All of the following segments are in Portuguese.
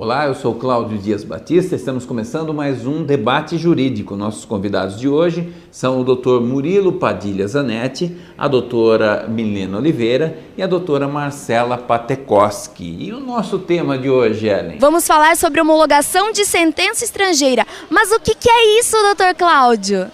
Olá, eu sou Cláudio Dias Batista, estamos começando mais um debate jurídico. Nossos convidados de hoje são o Dr. Murilo Padilha Zanetti, a doutora Milena Oliveira e a doutora Marcela Patekoski. E o nosso tema de hoje, Ellen? Vamos falar sobre homologação de sentença estrangeira. Mas o que é isso, Dr. Cláudio?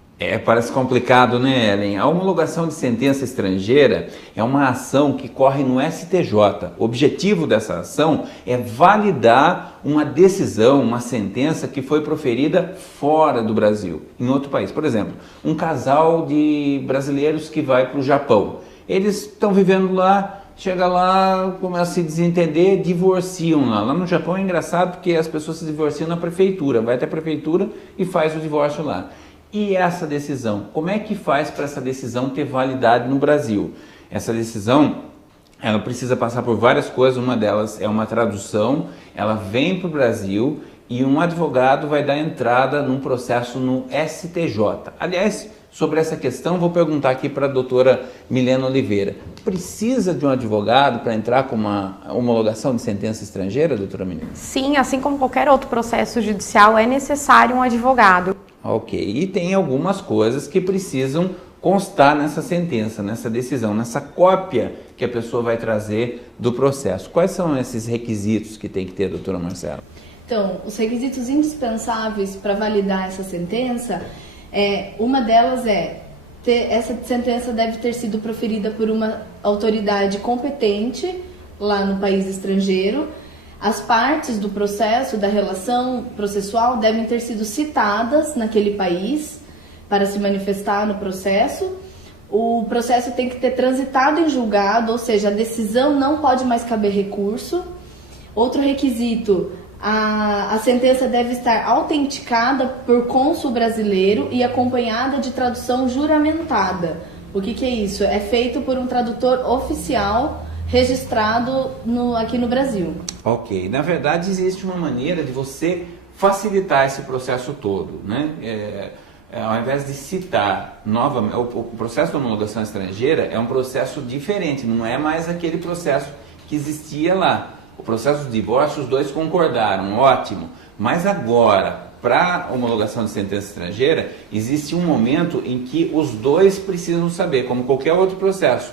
Parece complicado, né, Ellen? A homologação de sentença estrangeira é uma ação que corre no STJ. O objetivo dessa ação é validar uma decisão, uma sentença que foi proferida fora do Brasil, em outro país. Por exemplo, um casal de brasileiros que vai para o Japão. Eles estão vivendo lá, chega lá, começa a se desentender, divorciam lá. Lá no Japão é engraçado porque as pessoas se divorciam na prefeitura. Vai até a prefeitura e faz o divórcio lá. E essa decisão, como é que faz para essa decisão ter validade no Brasil? Essa decisão, ela precisa passar por várias coisas, uma delas é uma tradução, ela vem para o Brasil e um advogado vai dar entrada num processo no STJ. Aliás, sobre essa questão, vou perguntar aqui para a doutora Milena Oliveira. Precisa de um advogado para entrar com uma homologação de sentença estrangeira, doutora Milena? Sim, assim como qualquer outro processo judicial, é necessário um advogado. Ok, e tem algumas coisas que precisam constar nessa sentença, nessa decisão, nessa cópia que a pessoa vai trazer do processo. Quais são esses requisitos que tem que ter, doutora Marcela? Então, os requisitos indispensáveis para validar essa sentença, uma delas essa sentença deve ter sido proferida por uma autoridade competente lá no país estrangeiro. As partes do processo, da relação processual, devem ter sido citadas naquele país para se manifestar no processo. O processo tem que ter transitado em julgado, ou seja, a decisão não pode mais caber recurso. Outro requisito, a sentença deve estar autenticada por cônsul brasileiro e acompanhada de tradução juramentada. O que é isso? É feito por um tradutor oficial registrado aqui no Brasil. Ok, na verdade existe uma maneira de você facilitar esse processo todo, né? Ao invés de citar novamente, o processo de homologação estrangeira é um processo diferente, não é mais aquele processo que existia lá. O processo de divórcio, os dois concordaram, ótimo, mas agora, para homologação de sentença estrangeira, existe um momento em que os dois precisam saber, como qualquer outro processo.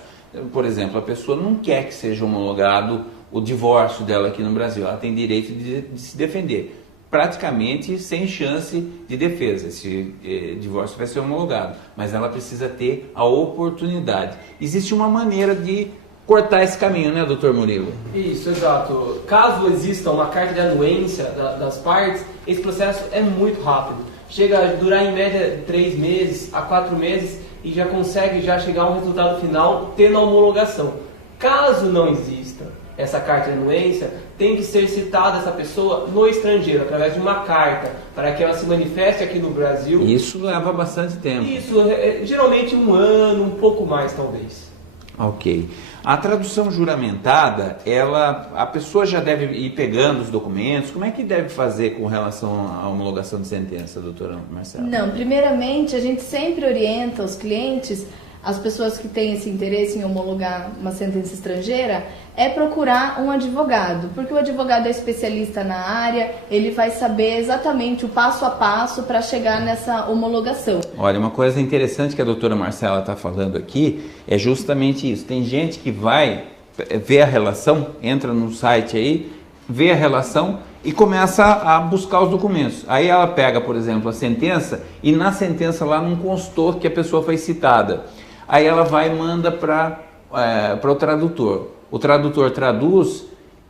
Por exemplo, a pessoa não quer que seja homologado o divórcio dela aqui no Brasil. Ela tem direito de se defender. Praticamente sem chance de defesa. Esse divórcio vai ser homologado. Mas ela precisa ter a oportunidade. Existe uma maneira de cortar esse caminho, né, doutor Murilo? Isso, exato. Caso exista uma carta de anuência das partes, esse processo é muito rápido. Chega a durar em média 3 meses a 4 meses e já consegue chegar a um resultado final tendo a homologação. Caso não exista essa carta de anuência, tem que ser citada essa pessoa no estrangeiro, através de uma carta, para que ela se manifeste aqui no Brasil. Isso leva bastante tempo. Isso, geralmente 1 ano, um pouco mais talvez. Ok. A tradução juramentada, a pessoa já deve ir pegando os documentos. Como é que deve fazer com relação à homologação de sentença, doutora Marcela? Não, primeiramente a gente sempre orienta os clientes, as pessoas que têm esse interesse em homologar uma sentença estrangeira, procurar um advogado, porque o advogado é especialista na área, ele vai saber exatamente o passo a passo para chegar nessa homologação. Olha, uma coisa interessante que a doutora Marcela está falando aqui é justamente isso. Tem gente que vai ver a relação, entra no site aí, vê a relação e começa a buscar os documentos. Aí ela pega, por exemplo, a sentença e na sentença lá não constou que a pessoa foi citada. Aí ela vai e manda para o tradutor. O tradutor traduz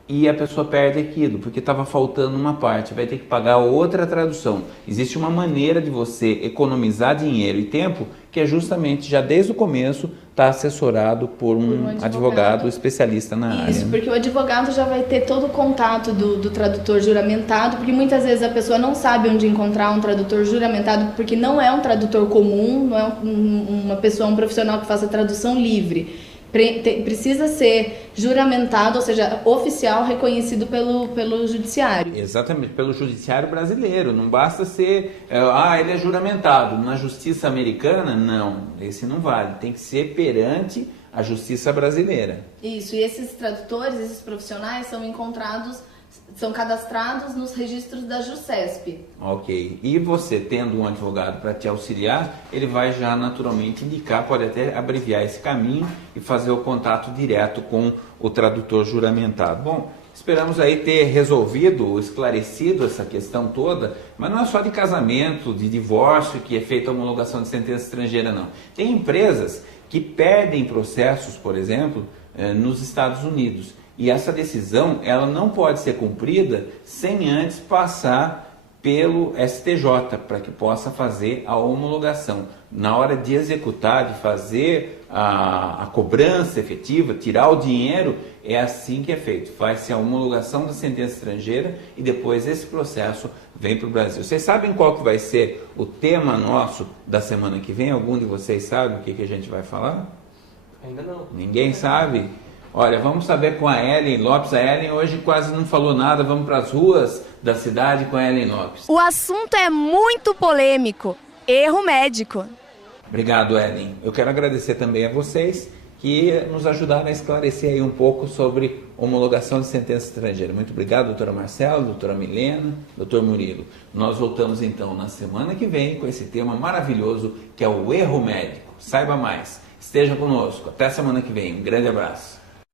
e a pessoa perde aquilo, porque estava faltando uma parte, vai ter que pagar outra tradução. Existe uma maneira de você economizar dinheiro e tempo, que é justamente, já desde o começo, estar assessorado por um advogado especialista na área. Isso, porque o advogado já vai ter todo o contato do tradutor juramentado, porque muitas vezes a pessoa não sabe onde encontrar um tradutor juramentado, porque não é um tradutor comum, não é uma pessoa, um profissional que faça tradução livre. Precisa ser juramentado, ou seja, oficial, reconhecido pelo judiciário. Exatamente, pelo judiciário brasileiro. Não basta ser, ele é juramentado. Na justiça americana, não, esse não vale. Tem que ser perante a justiça brasileira. Isso, e esses tradutores, esses profissionais são encontrados são cadastrados nos registros da JuSesp. Ok. E você, tendo um advogado para te auxiliar, ele vai já naturalmente indicar, pode até abreviar esse caminho e fazer o contato direto com o tradutor juramentado. Bom, esperamos aí ter resolvido, esclarecido essa questão toda, mas não é só de casamento, de divórcio que é feita a homologação de sentença estrangeira, não. Tem empresas que perdem processos, por exemplo, nos Estados Unidos. E essa decisão, ela não pode ser cumprida sem antes passar pelo STJ, para que possa fazer a homologação. Na hora de executar, de fazer a cobrança efetiva, tirar o dinheiro, é assim que é feito. Faz-se a homologação da sentença estrangeira e depois esse processo vem para o Brasil. Vocês sabem qual que vai ser o tema nosso da semana que vem? Algum de vocês sabe o que a gente vai falar? Ainda não. Ninguém sabe? Olha, vamos saber com a Ellen Lopes. A Ellen hoje quase não falou nada. Vamos para as ruas da cidade com a Ellen Lopes. O assunto é muito polêmico. Erro médico. Obrigado, Ellen. Eu quero agradecer também a vocês que nos ajudaram a esclarecer aí um pouco sobre homologação de sentença estrangeira. Muito obrigado, doutora Marcela, doutora Milena, doutor Murilo. Nós voltamos então na semana que vem com esse tema maravilhoso que é o erro médico. Saiba mais. Esteja conosco. Até semana que vem. Um grande abraço.